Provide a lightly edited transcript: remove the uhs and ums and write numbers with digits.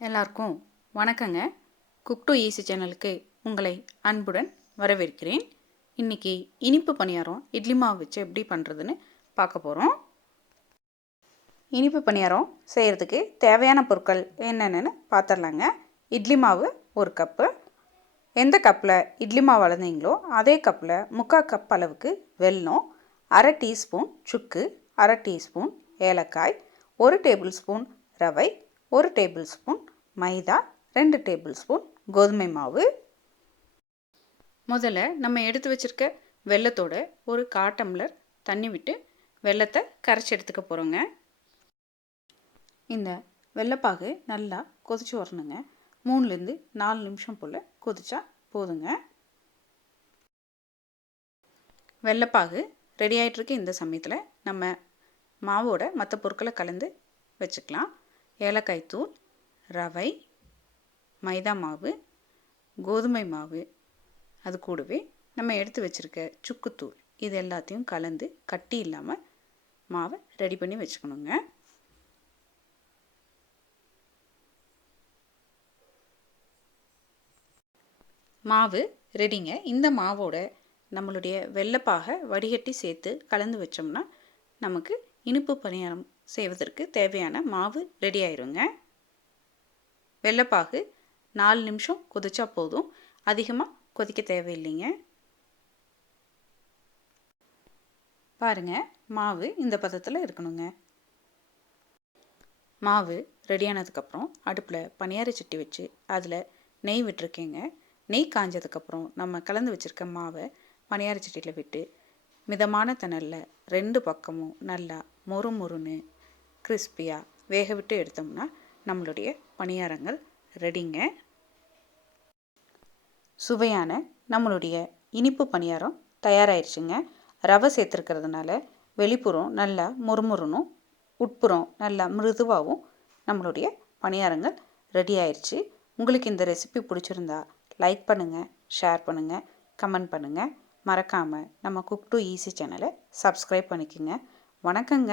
எல்லாருக்கும் வணக்கங்க. Cook to easy சேனலுக்கு உங்களை அன்புடன் வரவேற்கிறேன். இன்றைக்கி இனிப்பு பணியாரம் இட்லி மாவு வச்சு எப்படி பண்ணுறதுன்னு பார்க்க போகிறோம். இனிப்பு பணியாரம் செய்கிறதுக்கு தேவையான பொருட்கள் என்னென்னு பார்த்துடலாங்க. இட்லி மாவு 1 கப்பு. எந்த கப்பில் இட்லி மாவு அளந்தீங்களோ அதே கப்பில் 3/4 கப் அளவுக்கு வெல்லம், 1/2 டீஸ்பூன் சுக்கு, 1/2 டீஸ்பூன் ஏலக்காய், 1 டேபிள் ஸ்பூன் ரவை, 1 டேபிள் ஸ்பூன் மைதா, 2 டேபிள் ஸ்பூன் கோதுமை மாவு. முதல்ல நம்ம எடுத்து வச்சுருக்க வெல்லத்தோட ஒரு 1/4 டம்ளர் தண்ணி விட்டு வெல்லத்தை கரைச்சி எடுத்துக்க போகிறோங்க. இந்த வெல்லப்பாகு நல்லா கொதிச்சு வரணுங்க. 3லேருந்து 4 நிமிஷம் போல் கொதிச்சா போதுங்க. வெல்லப்பாகு ரெடி ஆகிட்டுருக்கு. இந்த சமயத்தில் நம்ம மாவோட மற்ற பொருட்களை கலந்து வச்சுக்கலாம். ஏலக்காய் தூள், ரவை, மைதா மாவு, கோதுமை மாவு, அது கூடவே நம்ம எடுத்து வச்சுருக்க சுக்குத்தூள், இது எல்லாத்தையும் கலந்து கட்டி இல்லாமல் மாவை ரெடி பண்ணி வச்சுக்கணுங்க. மாவு ரெடிங்க. இந்த மாவோட நம்மளுடைய வெல்லப்பாகை வடிகட்டி சேர்த்து கலந்து வச்சோம்னா நமக்கு இனிப்பு பணியாரம் செய்வதற்கு தேவையான மாவு ரெடி ஆயிருங்க. வெல்லப்பாகு 4 நிமிஷம் கொதிச்சா போதும், அதிகமாக கொதிக்க தேவையில்லைங்க. பாருங்கள், மாவு இந்த பதத்தில் இருக்கணுங்க. மாவு ரெடியானதுக்கப்புறம் அடுப்பில் பனியார சட்டி வச்சு அதில் நெய் விட்டுருக்கேங்க. நெய் காஞ்சதுக்கப்புறம் நம்ம கலந்து வச்சுருக்க மாவை பனியார சட்டியில் விட்டு மிதமான தணலில் 2 பக்கமும் நல்லா மொறுன்னு கிறிஸ்பியாக வேக விட்டு எடுத்தோம்னா நம்மளுடைய பணியாரங்கள் ரெடிங்க. சுவையான நம்மளுடைய இனிப்பு பணியாரம் தயாராகிடுச்சுங்க. ரவை சேர்த்துருக்கிறதுனால வெளிப்புறம் நல்லா மொறுமொறுனும் உட்புறம் நல்லா மிருதுவாகவும் நம்மளுடைய பணியாரங்கள் ரெடி ஆயிடுச்சு. உங்களுக்கு இந்த ரெசிபி பிடிச்சிருந்தா லைக் பண்ணுங்கள், ஷேர் பண்ணுங்கள், கமெண்ட் பண்ணுங்கள். மறக்காமல் நம்ம குக் டு ஈஸி சேனலை சப்ஸ்கிரைப் பண்ணிக்கோங்க. வணக்கங்க.